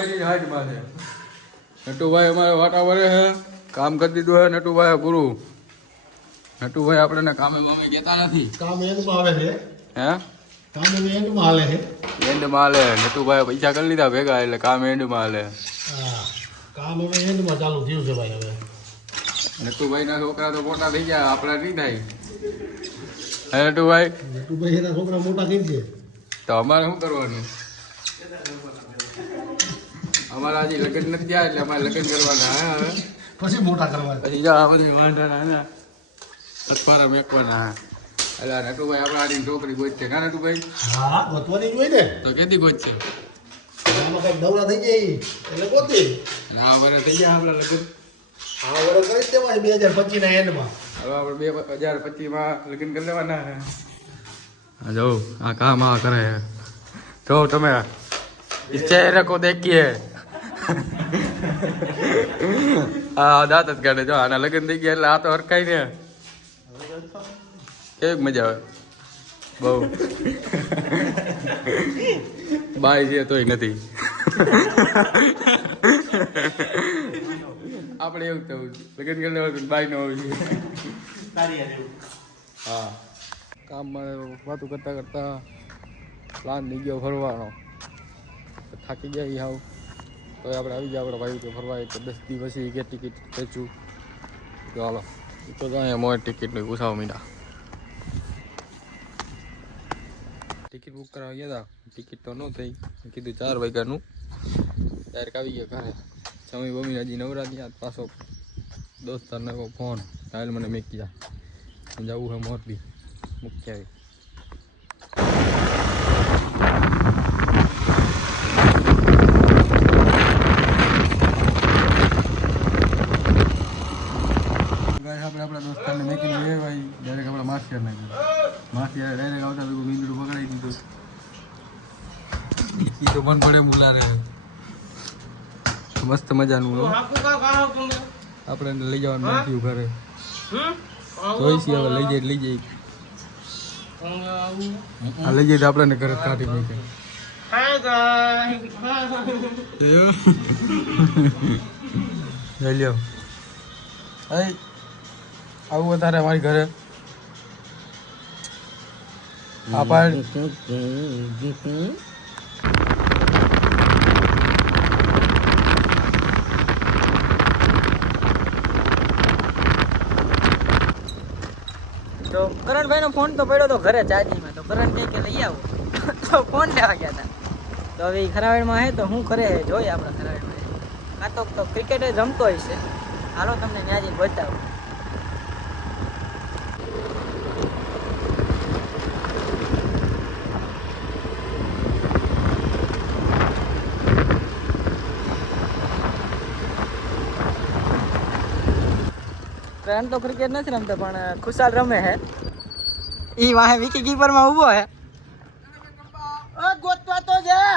નટુભાઈ ની હાઈટમાં છે. નટુભાઈ અમારે વાટા વરે છે, કામ કરી દીધું હે નટુભાઈ પૂરું. નટુભાઈ આપણે કામે બામે કહેતા નથી. કામ એન્ડમાં આવે છે. હે કામ એન્ડમાં હાલે છે. એન્ડમાં હાલે. નટુભાઈ પૈસા કરી લીધા ભેગા એટલે કામ એન્ડમાં હાલે. હા, કામ હવે એન્ડમાં ચાલુ થયું છે ભાઈ. હવે નટુભાઈ ના છોકરા તો મોટા થઈ ગયા, આપણા નહીં થાય. હે નટુભાઈ? નટુભાઈ એના છોકરા મોટા થઈ છે તો અમારે શું કરવાનું? અમારા હજી લગ્ન નથી થયા એટલે અમારે લગ્ન કરવાના. હા હવે પછી મોટા કરવાના. પછી જો આ બધી વાંઢાના સથવારા મેકવાના. એટલે નટુભાઈ આપણા આની છોકરી ગોતશે ના નટુભાઈ? હા, ગોતવાની જ હોય ને. તો કેદી ગોતશે? આમાં કઈક દવડા થઈ જાય એટલે ગોતી. અને આ વર્ષ થઈ ગયા આપણા લગ્ન. હા, વડો કરી જ દેવાય 2025 ના એન્ડમાં. હવે આપણે 2025 લગ્ન કરી લેવાના. જો આ કામ આ કરે. જો તમે इस चेहरे को देखिए. હા દાંત જ કાઢે. જો આના લગ્ન થઈ ગયા એટલે આ તો હરખાય ને. કેવી મજા આવે બહુ. બાય છે તોય નથી. આપણે એવું થવું લગ્ન કરી લેવા બાય ન હોવી. હા, કામમાં વાતો કરતા કરતા પ્લાન થઈ ગયો ફરવાનો. થાકી ગયા હાવ તો આપણે આવી ગયા. આપણા ભાઈ તો ફરવા એક 10 દી પછી કે ટિકિટ ખેંચું. તો હાલો તો જાય મોર ટિકિટનું પૂછાવ મીડા. ટિકિટ બુક કરાવવા ગયા હતા, ટિકિટ તો ન થઈ. કીધું 4 વાગ્યાનું. ડાયરેક્ટ આવી ગયા ઘરે. સમય બમી હજી નવરા થયા. પાછો દોસ્તારને ફોન કાલ મને મેકી જા જવું છે મોરબી મૂકી આવી. આપણે આપણા દોસ્તારને મેકીને ભાઈ ડાયરેક્ટ આપણા માસિયાર નાખ્યું. માસિયાર ડાયરેક્ટ આવતા તો મીંદડું પકડાઈ દીધું. એ તો મન પડે બોલારે મસ્ત મજાનું. આપણે લઈ જવાનું મન થયું ઘરે. જોઈશી હવે લઈ જાય લઈ જાય. આ લઈ જાય તો આપણને ઘરે કાઢી મૂકે. લઈ લ્યો. આવું વધારે મારી ઘરે આભાર. તો કરણભાઈ નો ફોન તો પડ્યો તો ઘરે ચાર્જિંગમાં. તો કરણ કહે કે લઈ આવો. તો ફોન લેવા ગયા હતા. તો હવે ખરાવેડમાં હે તો શું કરે જોઈએ આપણે ખરાવેડમાં. કાં તો ક્રિકેટ જ રમતો હોય છે. હાલો તમને ત્યાં જઈને બતાવું. કરણ તો ક્રિકેટ નથી રમતો પણ ખુશાલ રમે હે. ઈ વાહે વિકી કીપર માં ઊભો હે. ગોતવા તો જા.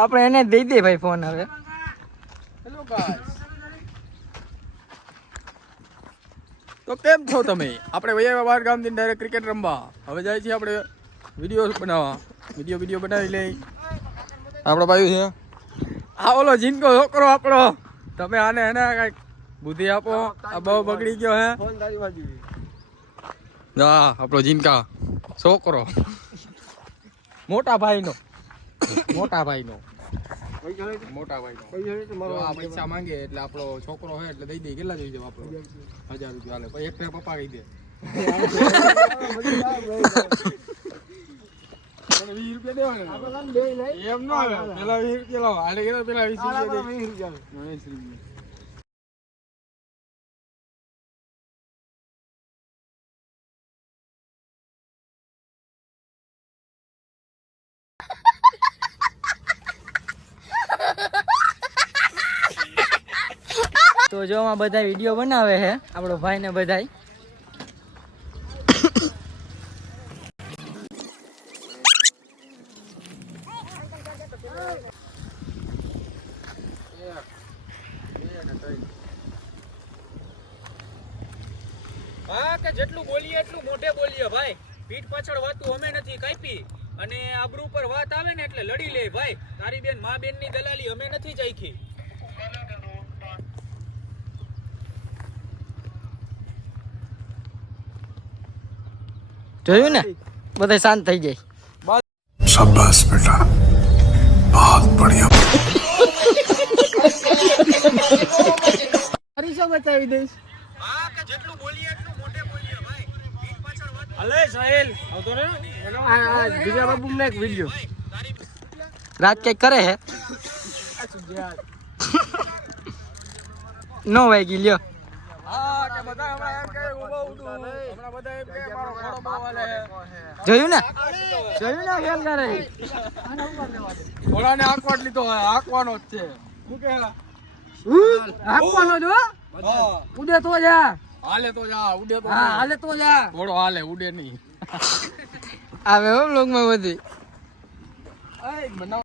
આપણે એને દઈ દે ભાઈ ફોન હવે. હેલો ગાઈસ, તો કેમ છો તમે? આપણે વૈયા બાર ગામથી ડાયરેક્ટ ક્રિકેટ રમવા. હવે જાય છે આપણે વિડીયો બનાવવા. વિડીયો બનાવી લઈ. આપણો ભાઈ છે આ ઓલો જીનકો છોકરો આપણો. તમે આને એને કઈક બુદ્ધિ આપો. આ બહુ બગડી ગયો હે. હા, આપણો જીનકા છોકરો મોટા ભાઈનો પૈસા માંગે એટલે આપણો છોકરો હે એટલે દઈ દે. કેટલા જોઈ જાવ આપણો? 1000 રૂપિયા હાલે. પછી એક પપ્પા કહી દે 20 રૂપિયા દેવાના. એમ ન આવે. પેલા 20 રૂપિયા લાવો. આલે કેટલા પેલા 20 રૂપિયા. તો જો આમાં બધા વિડીયો બનાવે છે આપણો ભાઈ ને બધા. હા કે જેટલું બોલીએ એટલું મોઢે બોલીએ ભાઈ. પીઠ પાછળ વાતું અમે નથી કાપી. અને આબરૂ પર વાત આવે ને એટલે લડી લે ભાઈ. તારી બેન મા બેન ની દલાલી અમે નથી ચાખી. જોયું ને બધા શાંત થઈ જાય. शाबाश बेटा बहुत बढ़िया બતાવી દઈશ. હા કે જેટલું બોલીએ એટલું મોટે બોલીએ ભાઈ. પીઠ પાછળ વાત અલે સાહેલ આવતો ને બીજા બાબુ ને એક વિડિયો રાત કઈક કરે હે નો વાગી લ્યો. હા કે બધા હમણાં એમ કહે ઉભો ઉડું. હમણાં બધા એમ કહે મારો ઘોડો બહુ હાલે. જોયું ને ખેલ કરે. ઘોડાને આંકવાટ લીધો હોય. આંકવાનો જ છે. શું કે આપવાનો જો ઉડે તો જા. હાલે તો જા ઉડે તો હા હાલે તો જા. ઘોડો હાલે ઉડે નહીં. આવે હો લોક માં બધી. બનાવ